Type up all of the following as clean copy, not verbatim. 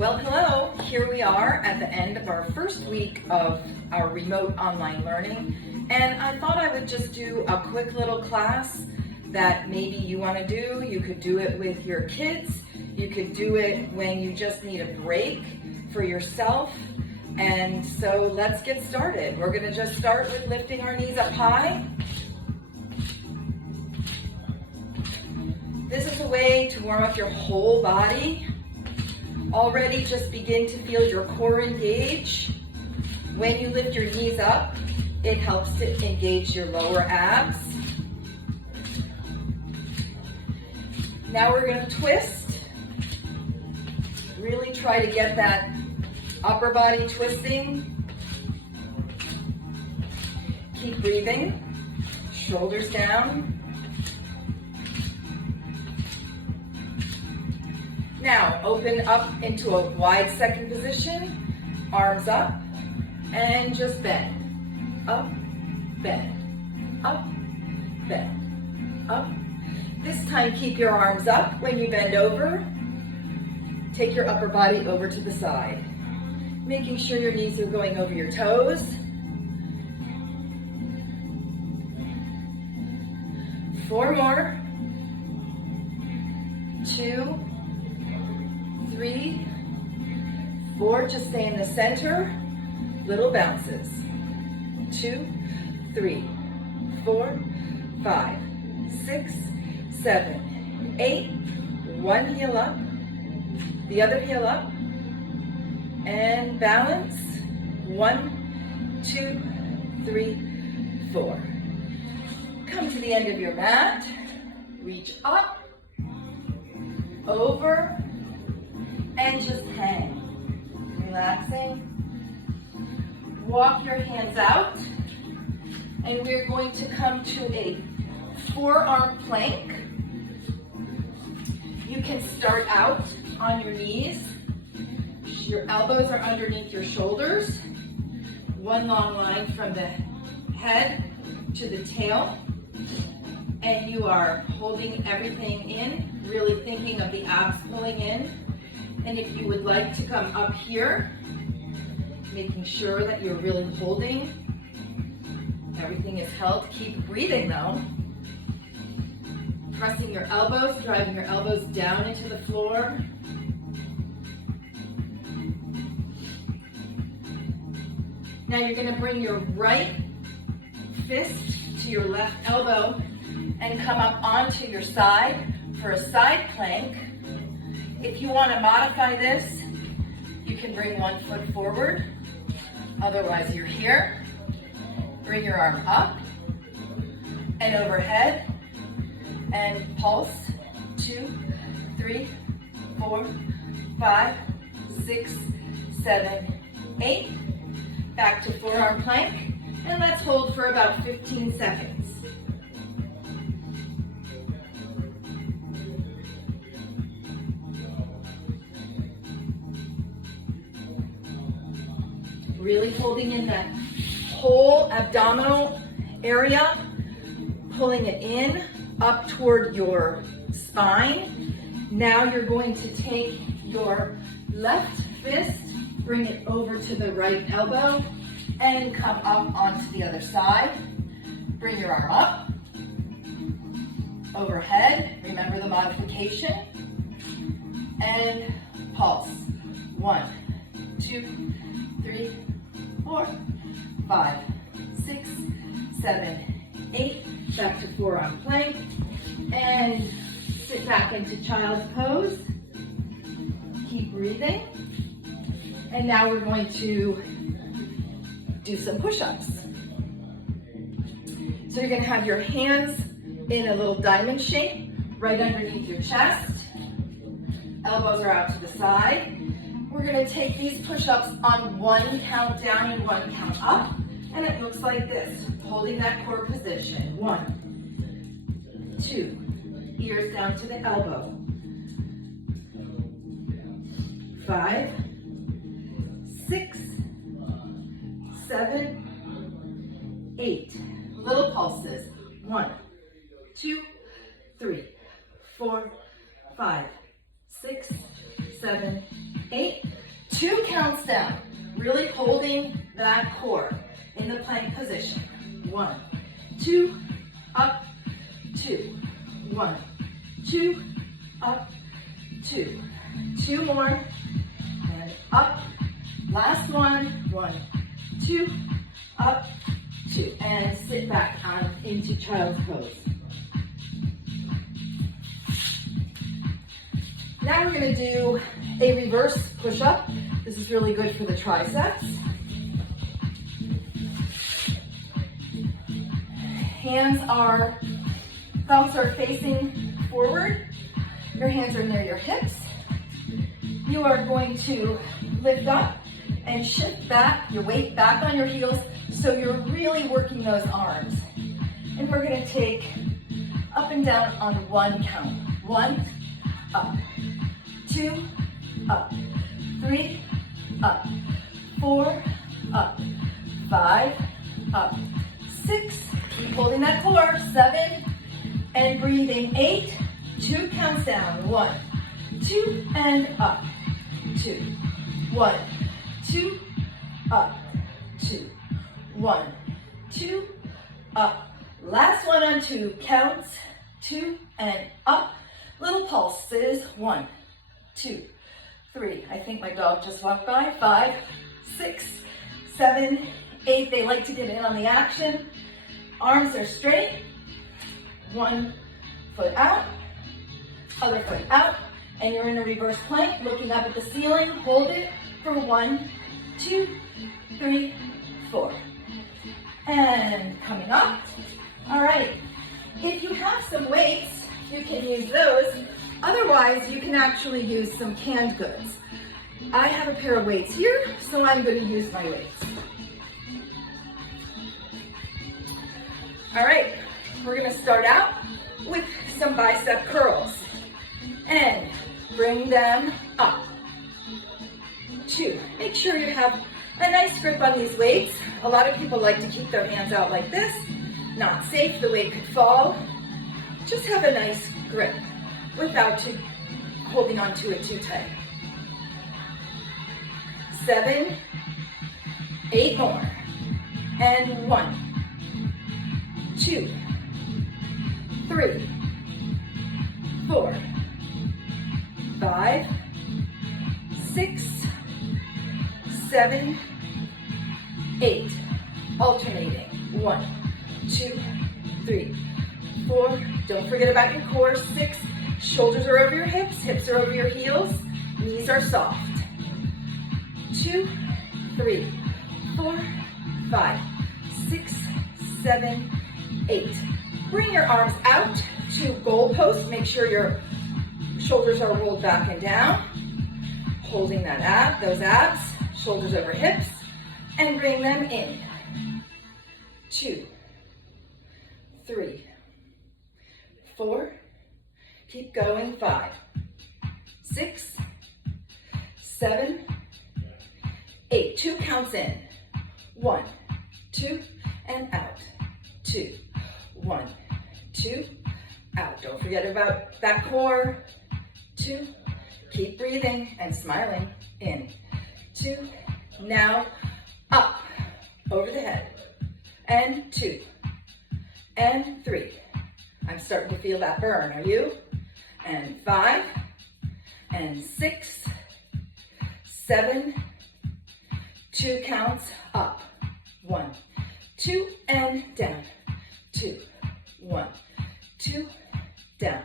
Well, hello. Here we are at the end of our first week of our remote online learning, and I thought I would just do a quick little class that maybe you want to do. You could do it with your kids. You could do it when you just need a break for yourself. And so let's get started. We're going to just start with lifting our knees up high. This is a way to warm up your whole body. Already just begin to feel your core engage. When you lift your knees up, it helps to engage your lower abs. Now we're going to twist. Really try to get that upper body twisting. Keep breathing. Shoulders down. Now, open up into a wide second position, arms up, and just bend. Up, bend, up, bend, up. This time, keep your arms up when you bend over. Take your upper body over to the side, making sure your knees are going over your toes. Four more. 2, 3, 4, just stay in the center, little bounces. 2, 3, 4, 5, 6, 7, 8, one heel up, the other heel up, and balance. 1, 2, 3, 4. Come to the end of your mat, reach up, over, and just hang. Relaxing. Walk your hands out. And we're going to come to a forearm plank. You can start out on your knees. Your elbows are underneath your shoulders. One long line from the head to the tail. And you are holding everything in, really thinking of the abs pulling in. And if you would like to come up here, making sure that you're really holding, everything is held. Keep breathing though. Pressing your elbows, driving your elbows down into the floor. Now you're going to bring your right fist to your left elbow and come up onto your side for a side plank. If you want to modify this, you can bring one foot forward. Otherwise, you're here. Bring your arm up and overhead and pulse. 2, 3, 4, 5, 6, 7, 8. Back to forearm plank, and let's hold for about 15 seconds. Really holding in that whole abdominal area, pulling it in up toward your spine. Now you're going to take your left fist, bring it over to the right elbow, and come up onto the other side. Bring your arm up, overhead, remember the modification, and pulse. 1, 2, 3, 4, 5, 6, 7, 8. Back to forearm plank. And sit back into child's pose. Keep breathing. And now we're going to do some push-ups. So you're going to have your hands in a little diamond shape right underneath your chest. Elbows are out to the side. We're going to take these push-ups on one count down and one count up, and it looks like this, holding that core position. 1, 2, ears down to the elbow. 5, 6, 7, 8. Little pulses. 1, 2, 3, 4, 5, 6, 7, 8. 2 counts down. Really holding that core in the plank position. 1, 2, up, 2. 1, 2, up, 2. 2 more, and up. Last one. 1, 2, up, 2. And sit back on into child's pose. Now we're going to do a reverse push-up. This is really good for the triceps. Thumbs are facing forward. Your hands are near your hips. You are going to lift up and shift back, your weight back on your heels, so you're really working those arms. And we're going to take up and down on 1 count. 1, up. 2, up. 3, up. 4, up. 5, up. 6, keep holding that core. 7, and breathing. 8, 2 counts down. 1, 2, and up. 2, 1, 2, up. 2, 1, 2, up. Last one on 2 counts. 2, and up. Little pulses. 1, 2, 3. I think my dog just walked by. 5, 6, 7, 8. They like to get in on the action. Arms are straight. 1 foot out, other foot out, and you're in a reverse plank, looking up at the ceiling. Hold it for 1, 2, 3, 4. And coming up. All right. If you have some weights, you can use those. Otherwise, you can actually use some canned goods. I have a pair of weights here, so I'm going to use my weights. All right, we're going to start out with some bicep curls. And bring them up. 2. Make sure you have a nice grip on these weights. A lot of people like to keep their hands out like this. Not safe, the weight could fall. Just have a nice grip without holding on to it too tight. 7, 8 more. And 1, 2, 3, 4, 5, 6, 7, 8. Alternating. 1, 2, 3, 4. Don't forget about your core. 6. Shoulders are over your hips. Hips are over your heels. Knees are soft. 2, 3, 4, 5, 6, 7, 8. Bring your arms out to goal post. Make sure your shoulders are rolled back and down. Holding those abs, shoulders over hips, and bring them in. 2, 3, 4. Keep going. 5, 6, 7, 8. 2 counts in. 1, 2, and out. 2, 1, 2, out. Don't forget about that core. 2, keep breathing and smiling. In. 2, now up, over the head. And 2, and 3. I'm starting to feel that burn, are you? And 5, and 6, 7, 2 counts, up. 1, 2, and down. 2, 1, 2, down.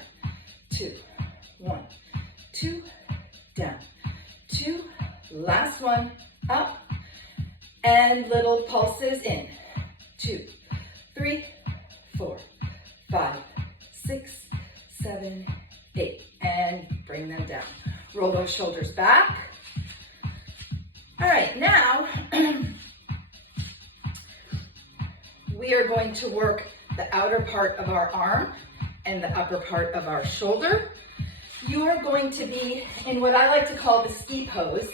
2, 1, 2, down. 2, last one, up, and little pulses in. 2, 3, 4, 5, 6, 7, 8, and bring them down. Roll those shoulders back. All right, now we are going to work the outer part of our arm and the upper part of our shoulder. You are going to be in what I like to call the ski pose.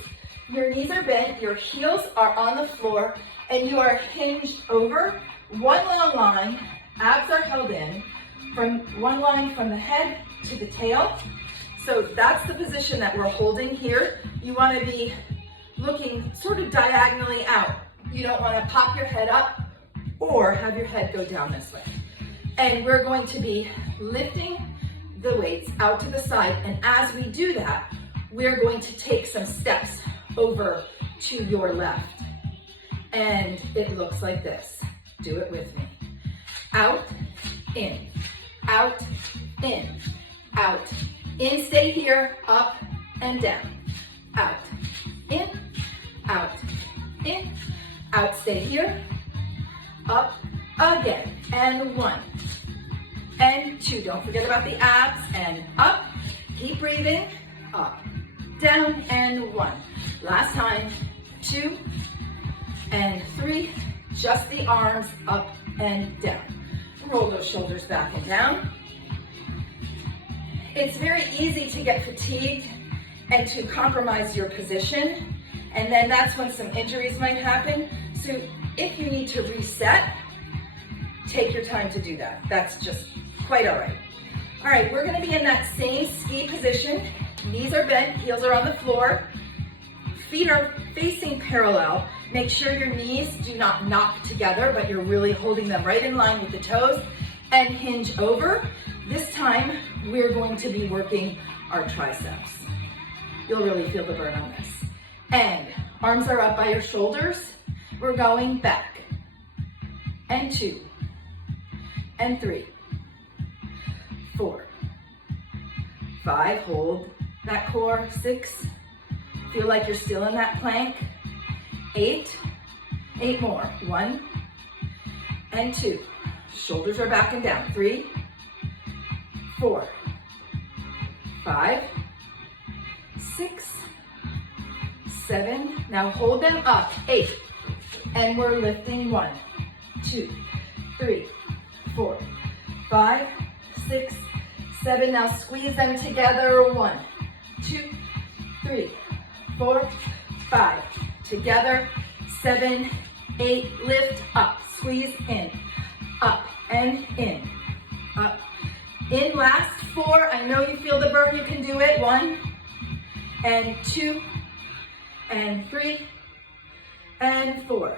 Your knees are bent, your heels are on the floor, and you are hinged over one long line. Abs are held in from one line from the head to the tail. So that's the position that we're holding here. You want to be looking sort of diagonally out. You don't want to pop your head up or have your head go down this way. And we're going to be lifting the weights out to the side. And as we do that, we're going to take some steps over to your left. And it looks like this. Do it with me. Out, in, out, in, out, in, stay here, up and down. Out, in, out, in, out, stay here, up, again, and 1, and 2. Don't forget about the abs, and up, keep breathing, up, down, and 1. Last time, 2, and 3, just the arms up and down. Roll those shoulders back and down. It's very easy to get fatigued and to compromise your position, and then that's when some injuries might happen. So if you need to reset, take your time to do that. That's just quite all right. All right, we're gonna be in that same ski position. Knees are bent, heels are on the floor. Feet are facing parallel. Make sure your knees do not knock together, but you're really holding them right in line with the toes, and hinge over. This time, we're going to be working our triceps. You'll really feel the burn on this. And arms are up by your shoulders. We're going back. And 2, and 3, 4, 5, hold that core, 6, feel like you're still in that plank, 8, 8 more, 1, and 2, shoulders are back and down, 3, 4, 5, 6, 7, now hold them up, 8, and we're lifting 1, 2, 3, 4, 5, 6, 7, now squeeze them together, 1, 2, 3, 4, 5, together, 7, 8, lift, up, squeeze in, up and in, up, in, last 4, I know you feel the burn, you can do it, 1, and 2, and 3, and 4,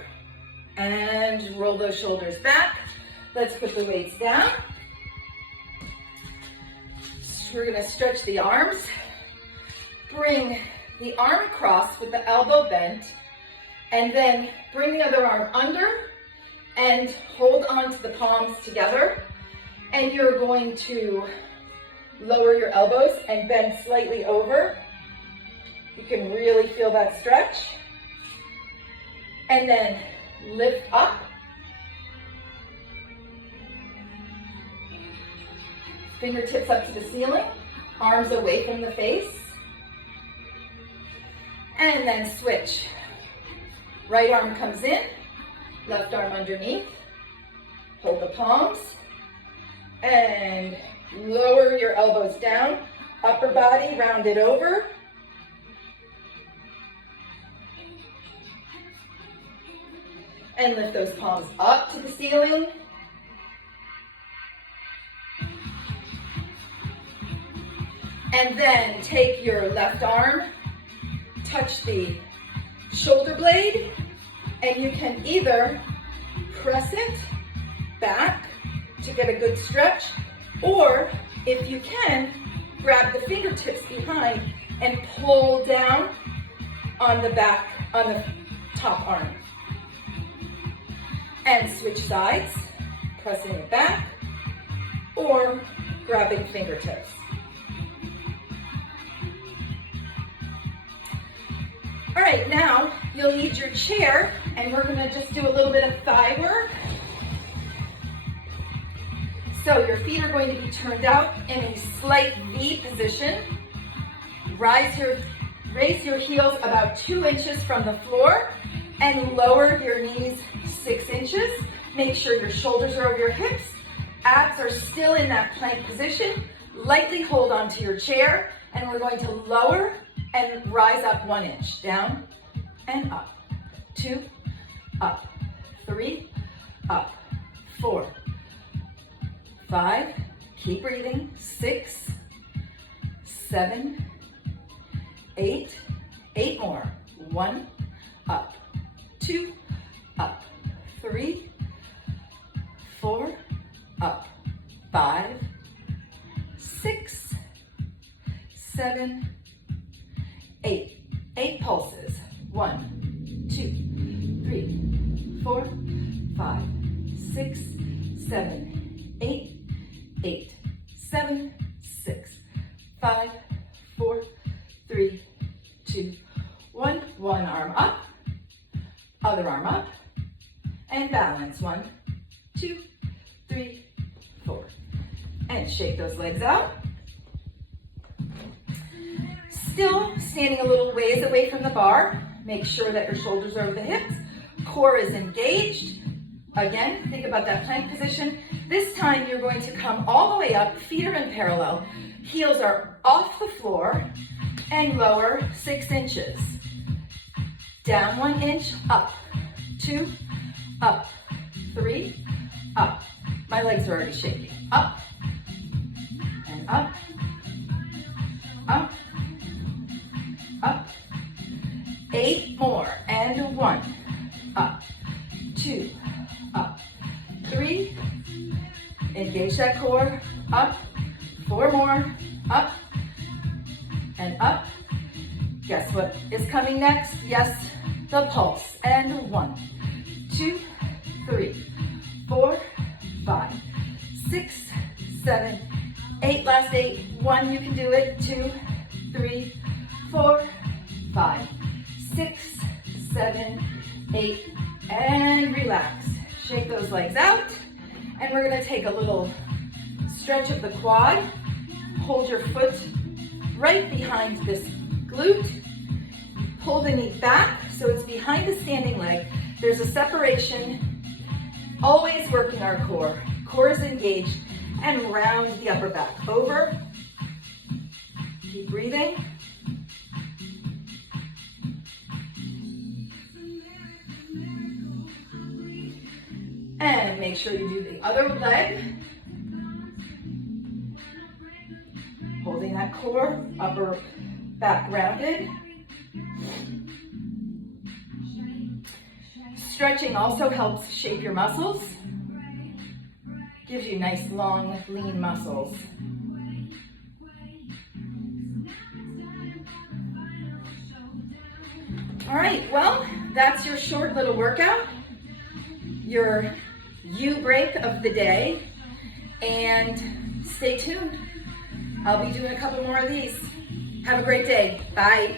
and roll those shoulders back. Let's put the weights down. So we're gonna stretch the arms, bring the arm across with the elbow bent, and then bring the other arm under and hold on to the palms together. And you're going to lower your elbows and bend slightly over. You can really feel that stretch. And then lift up. Fingertips up to the ceiling, arms away from the face. And then switch. Right arm comes in, left arm underneath. Hold the palms. And lower your elbows down. Upper body rounded over. And lift those palms up to the ceiling. And then take your left arm, touch the shoulder blade, and you can either press it back to get a good stretch, or if you can, grab the fingertips behind and pull down on the back, on the top arm. And switch sides, pressing it back, or grabbing fingertips. All right, now you'll need your chair, and we're gonna just do a little bit of thigh work. So your feet are going to be turned out in a slight V position. Raise your heels about 2 inches from the floor and lower your knees 6 inches. Make sure your shoulders are over your hips. Abs are still in that plank position. Lightly hold onto your chair, and we're going to lower and rise up 1 inch. Down and up. 2, up. 3, up. 4, 5, keep breathing. 6, 7, 8, 8 more. 1, up, 2, up, 3, 4, up, 5, 6, 7, 8. 8 pulses. 1, 2, 3, 4, 5, 6, 7, 8. 8, 7, 6, 5, 4, 3, 2, 1. One arm up, other arm up, and balance. 1, 2, 3, 4. And shake those legs out. Still standing a little ways away from the bar. Make sure that your shoulders are over the hips. Core is engaged. Again, think about that plank position. This time you're going to come all the way up, feet are in parallel. Heels are off the floor and lower 6 inches. Down 1 inch, up, 2, up, 3, up. My legs are already shaking. Up, and up, up, up. 8 more, and 1, up, 2, up, 3, engage that core, up, 4 more, up, and up. Guess what is coming next? Yes, the pulse, and 1, 2, 3, 4, 5, 6, 7, 8, last 8, 1, you can do it, 2, 3, 4, 5, 6, 7, 8, and relax. Shake those legs out, and we're gonna take a little stretch of the quad. Hold your foot right behind this glute. Pull the knee back so it's behind the standing leg. There's a separation. Always working our core. Core is engaged, and round the upper back over. Keep breathing. And make sure you do the other leg. Holding that core, upper back rounded. Stretching also helps shape your muscles. Gives you nice, long, lean muscles. All right, well, that's your short little workout. Your U break of the day, and stay tuned. I'll be doing a couple more of these. Have a great day. Bye.